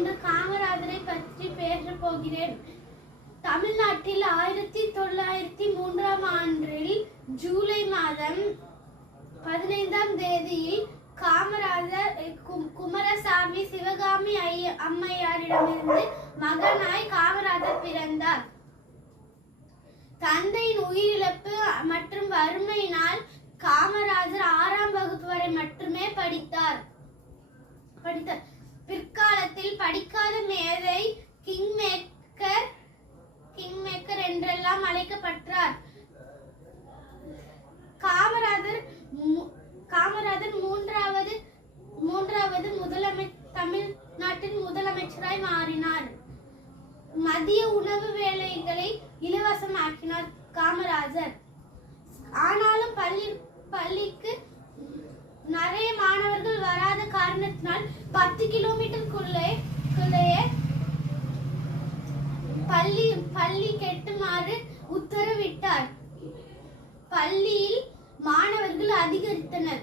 இன்று காமராஜரை பற்றி பேசப் போகிறேன். தமிழ்நாட்டில் ஆயிரத்தி தொள்ளாயிரத்தி மூன்றாம் ஆண்டில் ஜூலை மாதம் பதினைந்தாம் தேதியில் காமராஜர் குமரசாமி சிவகாமி ஐய- அம்மையாரிடமிருந்து மகனாய் காமராஜர் பிறந்தார். தந்தையின் உயிரிழப்பு மற்றும் வறுமையினால் காமராஜர் ஆறாம் வகுப்பு வரை மட்டுமே படித்தார். படித்தார். காலத்தில் படிக்காத மேதை கிங் மேக்கர் கிங் மேக்கர் என்றெல்லாம் அழைக்கப்பட்டார். காமராஜர் காமராஜர் மூன்றாவது மூன்றாவது முதலமை தமிழ்நாட்டின் முதலமைச்சராய் மாறினார். மதிய உணவு வேலைகளை இலவசமாக்கினார் காமராஜர் ஆனாலும் பள்ளி பள்ளிக்கு நிறைய மாணவர்கள் வராத பத்து கிலோமீட்டருக்குள்ளேயே பள்ளி பள்ளி கெட்டுமாறு உத்தரவிட்டார். பள்ளியில் மாணவர்கள் அதிகரித்தனர்.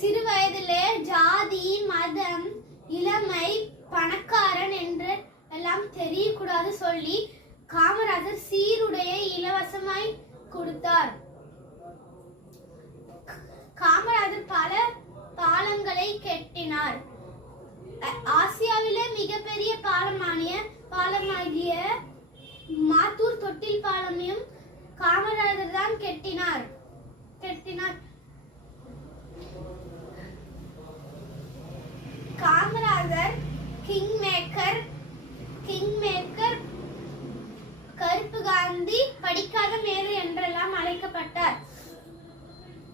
சிறு வயதிலே ஜாதி மதம் இளமை பணக்காரன் என்று எல்லாம் தெரியக்கூடாது சொல்லி காமராஜர் சீருடையை இலவசமாய் கொடுத்தார். பாலமாகிய மாத்தூர் தொட்டில் பாலமையும் காமராஜர் தான் கெட்டினார். கெட்டினார். Kamarajar king maker king maker